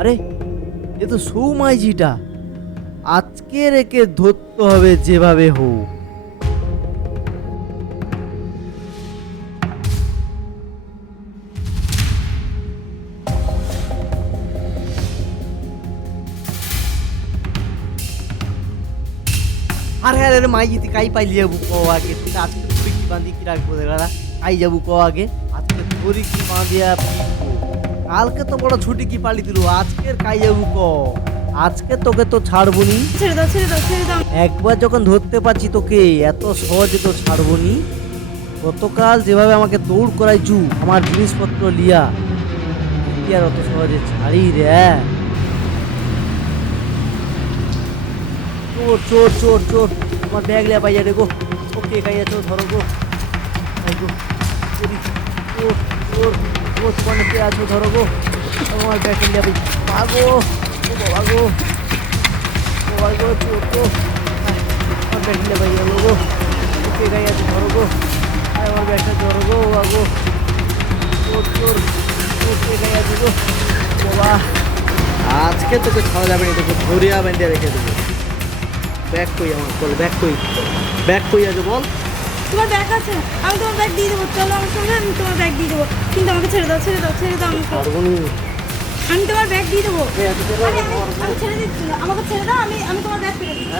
আরে এ তো সৌমাইজিটা, আজকের একে ধরতে হবে যেভাবে হোক। আরে আরে মাইজি তুই কাই পাইলি যাবো ক আগে, তুই আজকে ধরি কি বাঁধি কি রাখবো দেখা কাই যাবো ক আগে, আজকে ধরি কি বাঁধিয়া পিটবো। কালকে তো বড় ছুটি কি পালি দিল, আজকের কাই যাবো ক। আজকে তোকে তো ছাড়বো নি, ছেড়ে দাও ছেড়ে দাও ছেড়ে দাও। একবার যখন ধরতে পারছি তোকে এত সহজে তো ছাড়বো নি। গতকাল যেভাবে আমাকে দৌড় করাইছু আমার জিনিসপত্র লিয়া, কি আর অত সহজে ছাড়ি রে। চোর চোর চোর চোর, আমার ব্যাগ লিয়া পাইয়া রে গো। ওকে খাইয়া চোর ধরো গো। এই গো চোরি, চোর চোর চোর, তোমার কে আছো ধরো গো। আমার ব্যাগ লিয়া পাই ভাগো, ও বাবা গো, ও বাবা গো চোর তো আমার ব্যাগ লিয়া পাইয়া গো। ওকে খাইয়া ধরো গো, আমার ব্যাগটা ধরো গো বাবা গো। চোর চোর ওকে খাইয়া গো বাবা। আজকে তোকে ছাড়া যাবে না, তোকে ধরিয়া বেঁধে রেখে দেবো। ব্যাগ কই আমার, বল ব্যাগ কই, ব্যাগ কই আছে বল। তোমার ব্যাগ আছে, আমি তোমার ব্যাগ দিয়ে দেবো, চলো আমার সঙ্গে, আমি তোমার ব্যাগ দিয়ে দেবো। কিন্তু আমাকে ছেড়ে দাও ছেড়ে দাও ছেড়ে দাও আমাকে। আমি তোমার ব্যাগ দিয়ে দেবো। আমি ছেড়ে দিচ্ছি না, আমাকে ছেড়ে দাও, আমি তোমার ব্যাগ ফিরে দিচ্ছি।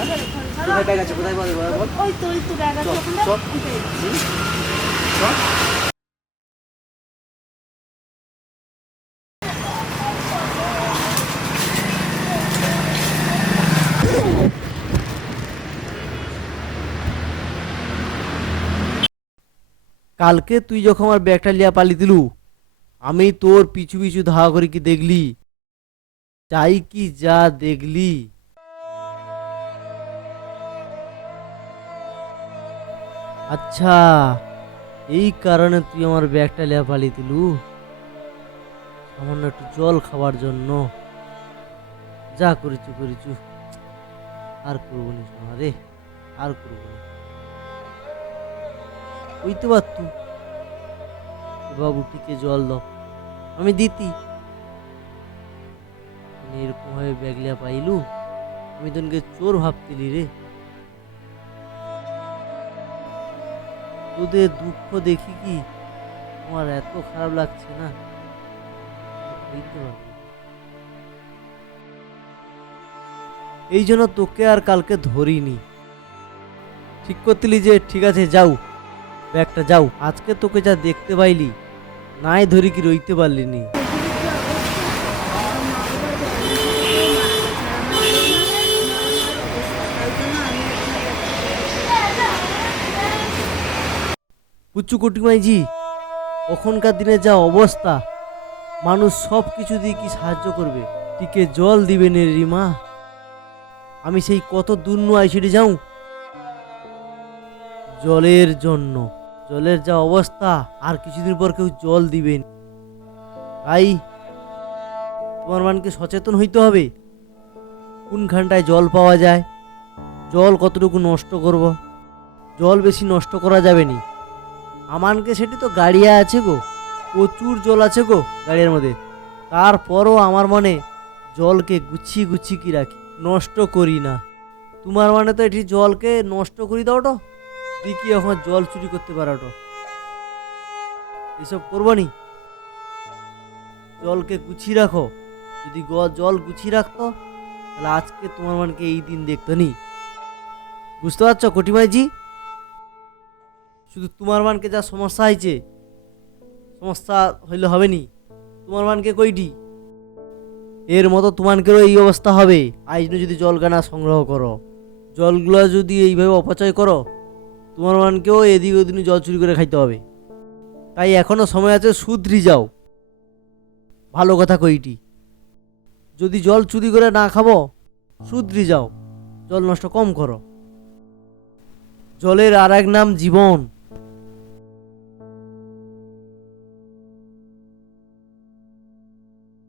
কোথায় ব্যাগ আছে, কোথায় বল বল। ওই তো ব্যাগ আছে ওখানে। চল। কালকে তুই যখন আমার ব্যাগটা লিয়া পালি দিলু, আমি তোর পিছু পিছু ধাওয়া করি কি দেখলি, চাই কি যা দেখলি। আচ্ছা, এই কারণে তুই আমার ব্যাগটা লিয়া পালি দিলু, সামান্য একটু জল খাওয়ার জন্য। যা করিছু করিছু, আর করবো না শোনা রে, আর করবো না। বুঝতে পারতু বাবুটিকে জল দাও, আমি দিতি। এরকম ভাবে ব্যাগ লিয়া পাইলু, আমি তোকে চোর ভাবতিলি রে। তোদের দুঃখ দেখি কি আমার এত খারাপ লাগছে না, বুঝতে পারবো। এই জন্য তোকে আর কালকে ধরিনি, ঠিক করতিলি যে ঠিক আছে যাও ব্যাগটা যাও। আজকে তোকে যা দেখতে পাইলি, নাই ধরি কি রইতে পারলিনি। পুচ্চু কুটিমাইজি, ওখানকার দিনে যা অবস্থা, মানুষ সব কিছু দিয়ে কি সাহায্য করবে, টিকে জল দিবে নে রিমা। আমি সেই কত দূর নু আইসিটি যাও জলের জন্য। জলের যা অবস্থা, আর কিছুদিন পর কেউ জল দিবেন। তাই তোমার মানকে সচেতন হইতে হবে, কোনখানটায় জল পাওয়া যায়, জল কতটুকু নষ্ট করব। জল বেশি নষ্ট করা যাবে নি। আমানকে সেটি তো গাড়িয়া আছে গো, প্রচুর জল আছে গো গাড়ির মধ্যে, তারপরও আমার মনে জলকে গুছিয়ে গুছিয়ে কি রাখি, নষ্ট করি না। তোমার মানে তো এটি জলকে নষ্ট করি দাও তো, দেখি এখন জল চুরি করতে পারো তো, এসব করবো নি। জলকে গুছিয়ে রাখো, যদি জল গুছিয়ে রাখতো তাহলে আজকে তোমার মানকে এই দিন দেখতো নি। বুঝতে পারছো কটিমাইজি? শুধু তোমার মানকে যা সমস্যা হয়েছে, সমস্যা হইলে হবে নি, তোমার মানকে কইটি এর মতো তোমানকেও এই অবস্থা হবে। আজ যদি জলগানা সংগ্রহ করো, জলগুলো যদি এইভাবে অপচয় করো, তোমার মানকেও এদিক ওদিন জল চুরি করে খাইতে হবে। তাই এখনো সময় আছে, শুধরি যাও। ভালো কথা কইটি, যদি জল চুরি করে না খাবো, শুধরি যাও, জল নষ্ট কম করো। জলের আর এক নাম জীবন।